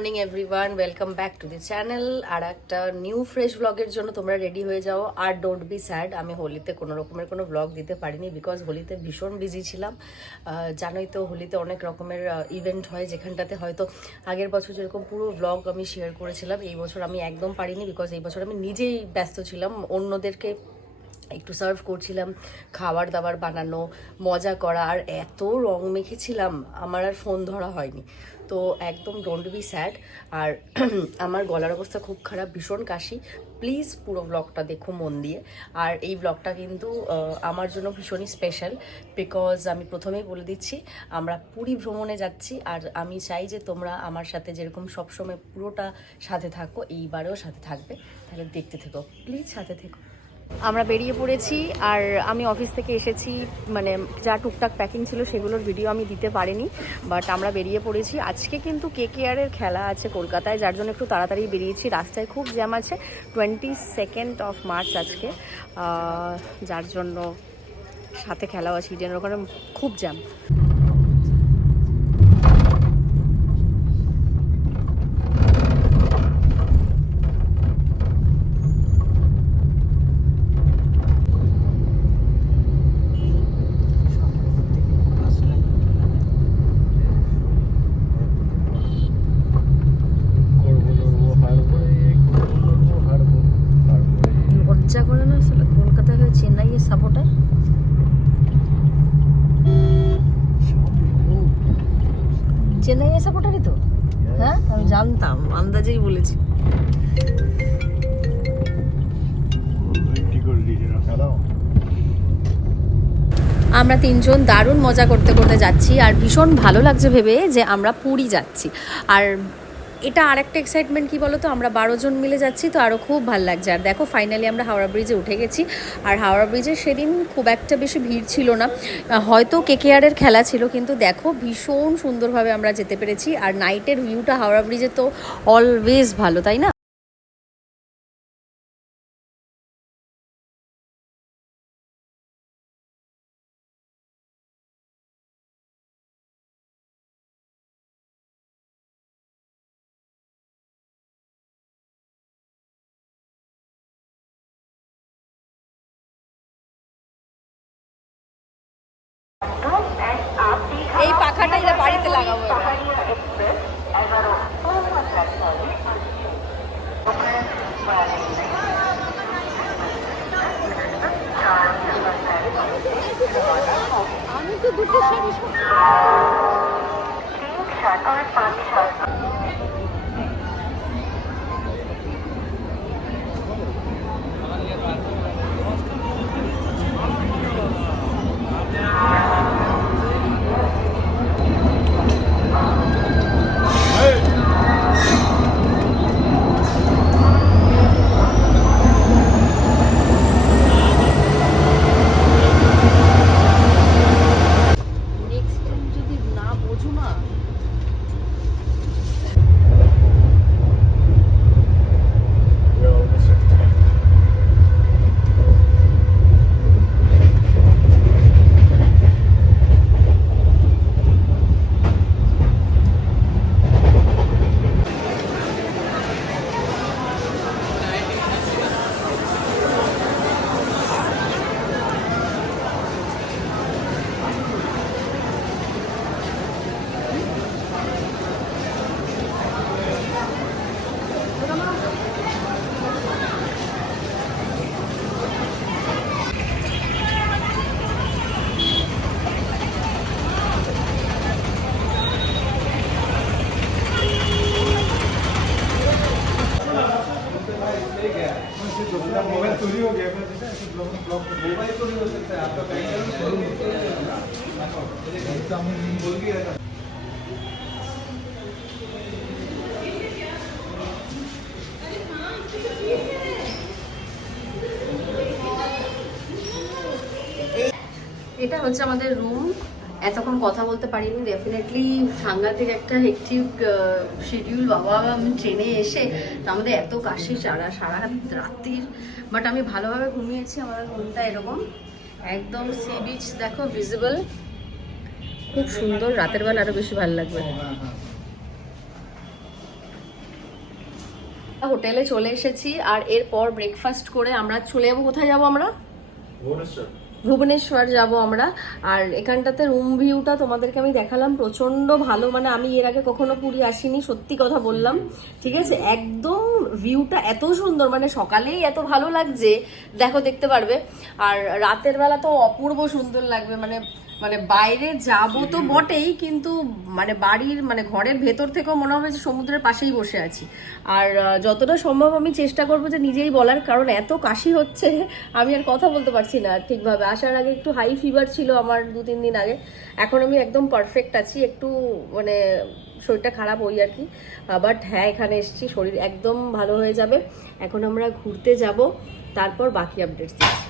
Morning everyone, welcome back to the channel. আর একটা new fresh ব্লগের জন্য তোমরা রেডি হয়ে যাও। আর ডোন্ট বি স্যাড, আমি হোলিতে কোনো রকমের কোনো ব্লগ দিতে পারিনি বিকজ হোলিতে ভীষণ বিজি ছিলাম। জানোই তো হোলিতে অনেক রকমের ইভেন্ট হয়, যেখানটাতে হয়তো আগের বছর যেরকম পুরো ব্লগ আমি শেয়ার করেছিলাম, এই বছর আমি একদম পারিনি বিকজ এই বছর আমি নিজেই ব্যস্ত ছিলাম। অন্যদেরকে একটু সার্ভ করছিলাম, খাবার দাবার বানানো, মজা করা, আর এত রং মেখেছিলাম আমার আর ফোন ধরা হয়নি। তো একদম ডোন্ট বি স্যাড। আর আমার গলার অবস্থা খুব খারাপ, ভীষণ কাশি। প্লিজ পুরো ব্লগটা দেখো মন দিয়ে। আর এই ব্লগটা কিন্তু আমার জন্য ভীষণই স্পেশাল বিকজ আমি প্রথমেই বলে দিচ্ছি আমরা পুরী ভ্রমণে যাচ্ছি। আর আমি চাই যে তোমরা আমার সাথে যেরকম সবসময় পুরোটা সাথে থাকো, এইবারেও সাথে থাকবে। তাহলে দেখতে থেকো, প্লিজ সাথে থেকো। আমরা বেরিয়ে পড়েছি আর আমি অফিস থেকে এসেছি, মানে যা টুকটাক প্যাকিং ছিল সেগুলোর ভিডিও আমি দিতে পারিনি, বাট আমরা বেরিয়ে পড়েছি। আজকে কিন্তু KKR-এর খেলা আছে কলকাতায়, যার জন্য একটু তাড়াতাড়ি বেরিয়েছি। রাস্তায় খুব জ্যাম আছে, 22 মার্চ আজকে, যার জন্য সাথে খেলাও আছে ইডেনের ওখানে, খুব জ্যাম। লজ্জা করে না আসলে কলকাতায় হয়ে চেন্নাইয়ের সাপোর্টার। চেন্নাইয়ের সাপোর্টারই তো, হ্যাঁ আমি জানতাম, আন্দাজেই বলেছি। আমরা তিনজন দারুণ মজা করতে করতে যাচ্ছি আর ভীষণ ভালো লাগছে ভেবে যে আমরা পুরী যাচ্ছি। আর এটা আরেকটা এক্সাইটমেন্ট কি বলো তো, আমরা 12 জন মিলে যাচ্ছি, তো আরও খুব ভালো লাগছে। আর দেখো ফাইনালি আমরা হাওড়া ব্রিজে উঠে গেছি। আর হাওড়া ব্রিজে সেদিন খুব একটা বেশি ভিড় ছিল না, হয়তো KKR-এর খেলা ছিল, কিন্তু দেখো ভীষণ সুন্দরভাবে আমরা যেতে পেরেছি। আর নাইটের ভিউটা হাওড়া ব্রিজে তো অলওয়েজ ভালো, তাই না? এই পাখাটা এটা বাড়িতে লাগাবো। আমি তো দুটো শাড়ি मोबाइल चोरी हो गया मोबाइल चोरी हो सकता है आपका बैंक बोल के रहता। এটা হচ্ছে আমাদের রুম। এতক্ষণ কথা বলতে পারিনি, ডেফিনেটলি সাংঘাতিক একটা হেকটিক শিডিউল বাবা। আমি ট্রেনে এসে তো আমাদের এত কাশি সারা রাত্রির, বাট আমি ভালোভাবে ঘুমিয়েছি। আমার রুমটা এরকম একদম সি বিচ দেখো ভিজিবল, খুব সুন্দর। রাতের বেলা আরো বেশি ভালো লাগবে। হোটেলে চলে এসেছি আর এরপর ব্রেকফাস্ট করে আমরা চলে যাবো। কোথায় যাবো আমরা? ভুবনেশ্বর যাব আমরা। আর এখানটাতে রুম ভিউটা তোমাদেরকে আমি দেখালাম, প্রচন্ড ভালো। মানে আমি এর আগে কখনো পুরী আসিনি, সত্যি কথা বললাম, ঠিক আছে? একদম ভিউটা এত সুন্দর, মানে সকালেই এত ভালো লাগছে, দেখো দেখতে পারবে। আর রাতের বেলা তো অপূর্ব সুন্দর লাগবে। মানে মানে বাইরে যাবো তো বটেই, কিন্তু মানে বাড়ির মানে ঘরের ভেতর থেকেও মনে হবে যে সমুদ্রের পাশেই বসে আছি। আর যতটা সম্ভব আমি চেষ্টা করবো যে নিজেই বলার, কারণ এত কাশি হচ্ছে আমি আর কথা বলতে পারছি না ঠিকভাবে। আসার আগে একটু হাই ফিভার ছিল আমার 2-3 দিন আগে, এখন আমি একদম পারফেক্ট আছি। একটু মানে শরীরটা খারাপ ওই আর কি, বাট হ্যাঁ এখানে এসেছি, শরীর একদম ভালো হয়ে যাবে। এখন আমরা ঘুরতে যাব, তারপর বাকি আপডেটস দিচ্ছি।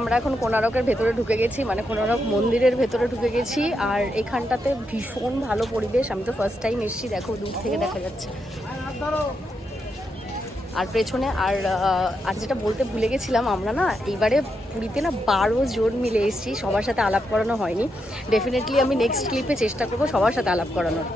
আমরা এখন কোণারকের ভেতরে ঢুকে গেছি, মানে কোণারক মন্দিরের ভেতরে ঢুকে গেছি। আর এখানটাতে ভীষণ ভালো পরিবেশ, আমি তো ফার্স্ট টাইম এসেছি, দেখো দূর থেকে দেখা যাচ্ছে। আর পেছনে আর যেটা বলতে ভুলে গেছিলাম, আমরা না এইবারে পুরীতে না 12 জন মিলে এসেছি, সবার সাথে আলাপ করানো হয়নি। ডেফিনেটলি আমি নেক্সট ক্লিপে চেষ্টা করবো সবার সাথে আলাপ করানোর।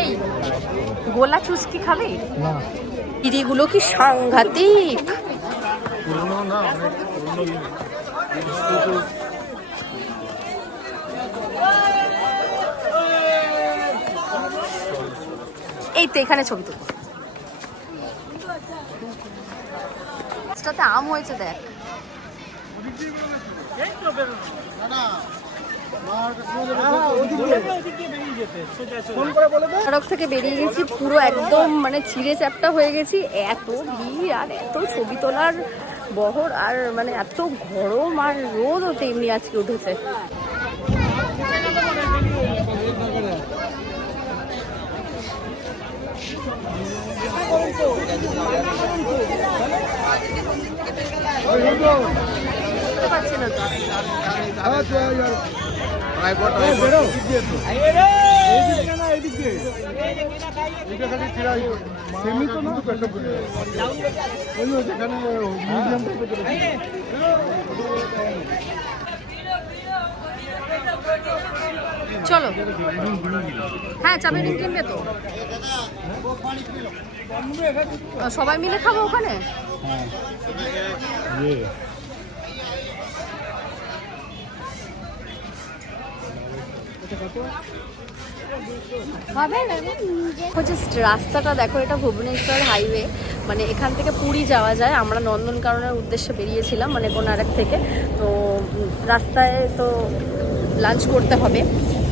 এই গোলা চুস্কি খাবে না? ইরিগুলো কি সাংঘাতিক! এই তো এখানে ছবি তুলবো। আম হয়েছে দেখ। সড়ক থেকে বেরিয়ে গেছি, পুরো একদম মানে ছিঁড়ে চ্যাপটা হয়ে গেছি। এত ভিড় আর এত ছবি তোলার বহর, আর মানে এত গরম আর রোদও তেমনি আজকে উঠেছে। বুঝতে পারছি না তো। চলো, হ্যাঁ চাপে ডিম কিনবে তো, সবাই মিলে খাবো ওখানে। রাস্তাটা দেখো, এটা ভুবনেশ্বর হাইওয়ে, মানে এখান থেকে পুরী যাওয়া যায়। আমরা নন্দনকাননের উদ্দেশ্যে বেরিয়েছিলাম, মানে কোণারক থেকে। তো রাস্তায় তো লাঞ্চ করতে হবে,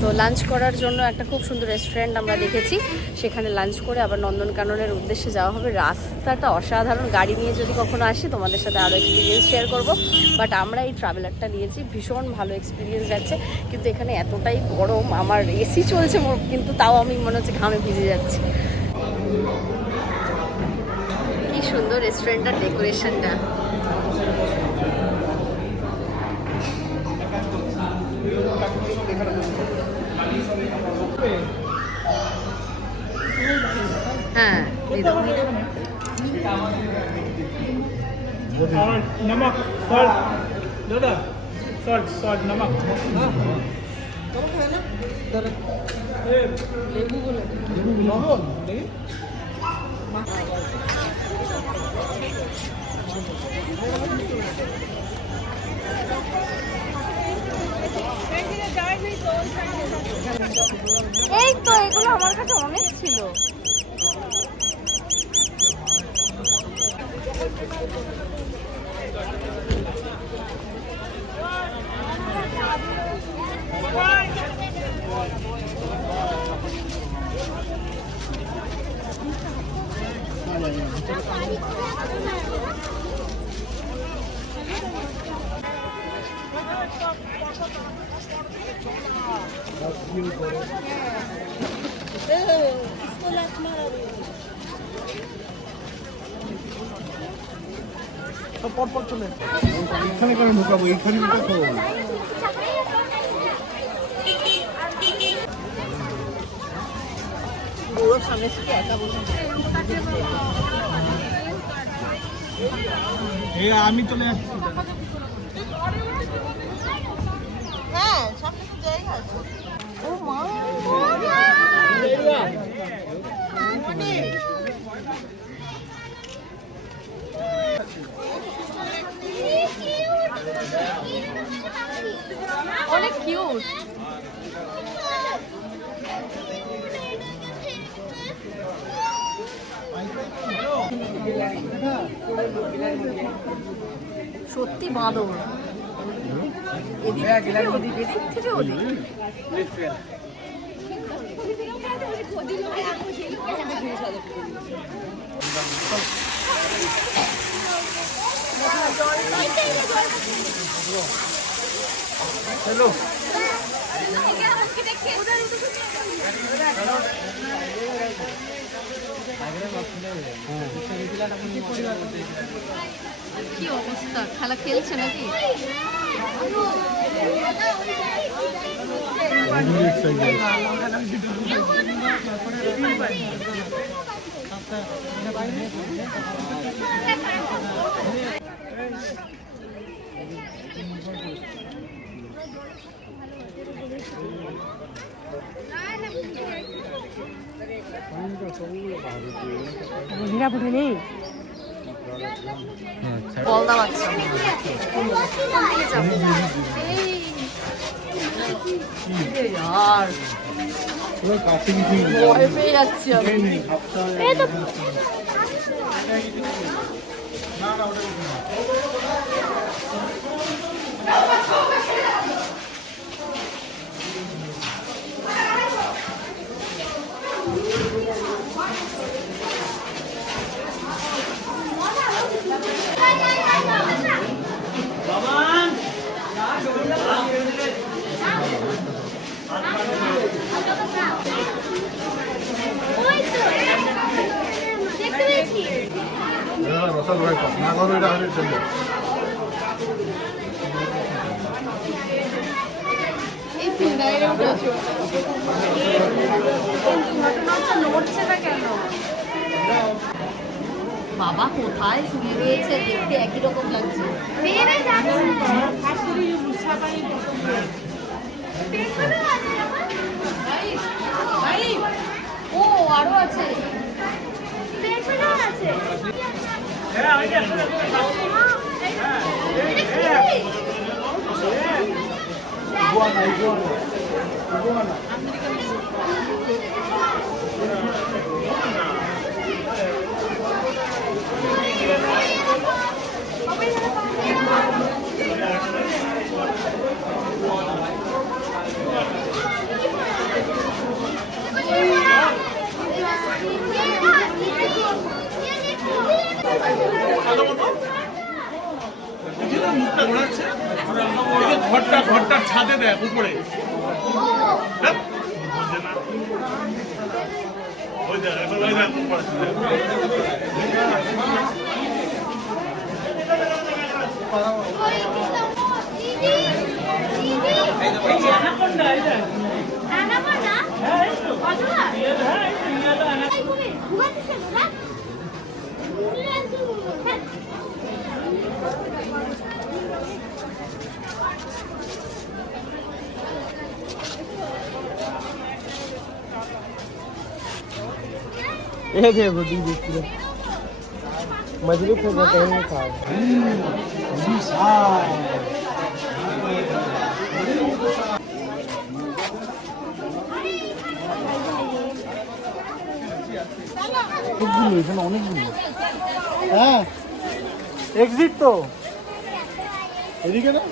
তো লাঞ্চ করার জন্য একটা খুব সুন্দর রেস্টুরেন্ট আমরা দেখেছি, সেখানে লাঞ্চ করে আবার নন্দনকাননের উদ্দেশ্যে যাওয়া হবে। রাস্তাটা অসাধারণ, গাড়ি নিয়ে যদি কখনো আসি তোমাদের সাথে আরও এক্সপিরিয়েন্স শেয়ার করব। বাট আমরা এই ট্রাভেলারটা নিয়েছি, ভীষণ ভালো এক্সপিরিয়েন্স যাচ্ছে। কিন্তু এখানে এতটাই গরম, আমার এসি চলছে কিন্তু তাও আমি মনে হচ্ছে ঘামে ভিজে যাচ্ছি। কি সুন্দর রেস্টুরেন্টটার ডেকোরেশনটা। হ্যাঁ, और नमक सॉल्ट दादा सॉल्ट सॉल्ट नमक लवण এই তো এগুলো আমার কাছে অনেক ছিল। পরপর চলে এখানে কেন ঢুকাবো, এইখানে ঢুকাবো। সামনে থেকে একা বসে আমি চলে আসছি। হ্যাঁ, সামনে তো জায়গা আছে। ও মা, অনেক কিউট। সত্যি বাঁদর, এদিক থেকে ওদিক, এদিক থেকে ওদিক। হ্যালো কি অবস্থা, খেলা খেলছে নাকি? হিরাপুরে নেই বলদা বাচ্চা। ভয় পেয়ে যাচ্ছি আমি। বাবা কোথায় শুয়ে রয়েছে, দেখতে একই রকম লাগছে। ও আরো আছে, ঘরটার ছাদে দেয় উপরে। ওই দেখ, এবার ওই দেখ উপরে। ये देखो दीदी पूरा मछली को बताएंगे खा এখানে অনেকগুলো হ্যাঁ এক্সিট তো এদিকে না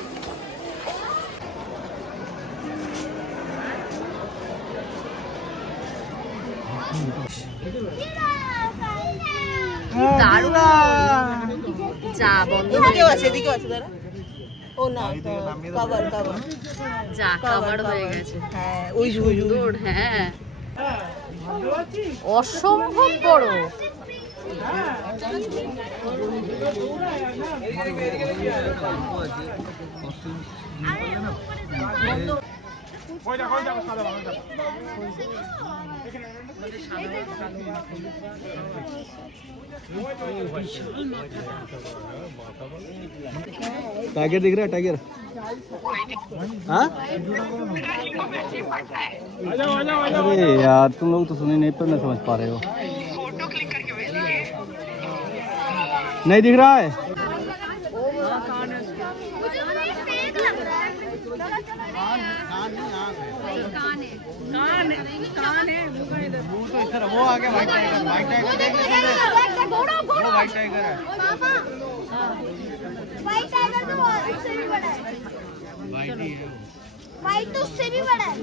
দারুণ যা বন্ধ হয়ে এদিকেও গেল। আছে, এদিকেও আছে, দাঁড়া। ও না, কভার কভার। যা কভার হয়ে গেছে। হ্যাঁ, ওই যে, ওই যে, ওই যে। সুন্দর, হ্যাঁ অসম্ভব বড়। टाइगर दिख रहा है टाइगर हाँ अरे यार तुम लोग तो सुनी नहीं पर मैं समझ पा रहे हो नहीं दिख रहा है वो आगे व्हाइट टाइगर देखिए वो व्हाइट टाइगर है व्हाइट टाइगर तो उससे भी बड़ा है। व्हाइट तो उससे भी बड़ा है।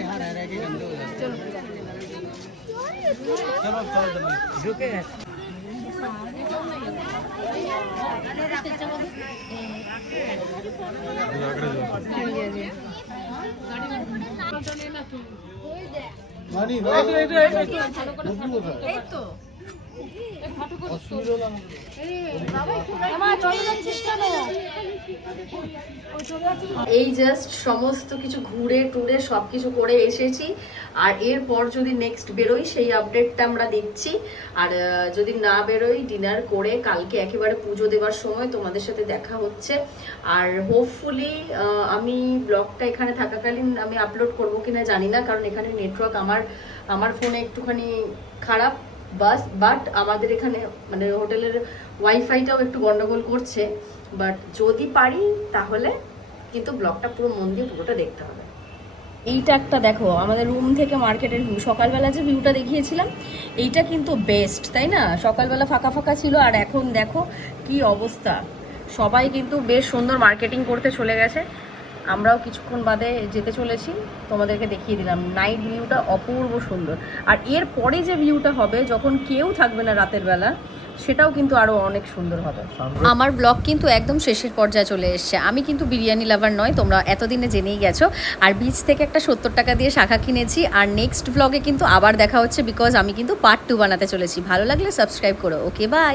यहाँ रह रह के गंदे हो जाते चलो झुके এই জাস্ট সমস্ত কিছু ঘুরে টুরে সবকিছু করে এসেছি, আর এরপর যদি নেক্সট বেরোই সেই আপডেটটা আমরা দেখছি। আর যদি না বেরোই ডিনার করে কালকে একেবারে পুজো দেওয়ার সময় তোমাদের সাথে দেখা হচ্ছে। আর হোপফুলি আমি ব্লগটা এখানে থাকাকালীন আমি আপলোড করবো কিনা জানি না, কারণ এখানে নেটওয়ার্ক আমার ফোনে একটুখানি খারাপ বাট আমাদের এখানে মানে হোটেলের ওয়াইফাইটাও একটু গন্ডগোল করছে। বাট যদি পারি তাহলে কিন্তু ব্লগটা পুরো মন দিয়ে পুরোটা দেখতে হবে। এইটা একটা দেখো আমাদের রুম থেকে মার্কেটের ভিউ, সকালবেলা যে ভিউটা দেখিয়েছিলাম এইটা কিন্তু বেস্ট, তাই না? সকালবেলা ফাঁকা ফাঁকা ছিল, আর এখন দেখো কি অবস্থা। সবাই কিন্তু বেশ সুন্দর মার্কেটিং করতে চলে গেছে, আমরাও কিছুক্ষণ বাদে যেতে চলেছি। তোমাদেরকে দেখিয়ে দিলাম নাইট ভিউটা অপূর্ব সুন্দর। আর এর পরে যে ভিউটা হবে যখন কেউ থাকবে না রাতের বেলা, সেটাও কিন্তু আরো অনেক সুন্দর হবে। আমার ব্লগ কিন্তু একদম শেষের পর্যায়ে চলে এসছে। আমি কিন্তু বিরিয়ানি লাভার নয়, তোমরা এতদিনে জেনেই গেছো। আর বীচ থেকে একটা 70 টাকা দিয়ে শাখা কিনেছি। আর নেক্সট ব্লগে কিন্তু আবার দেখা হচ্ছে, বিকজ আমি কিন্তু পার্ট 2 বানাতে চলেছি। ভালো লাগলে সাবস্ক্রাইব করো। Okay bye.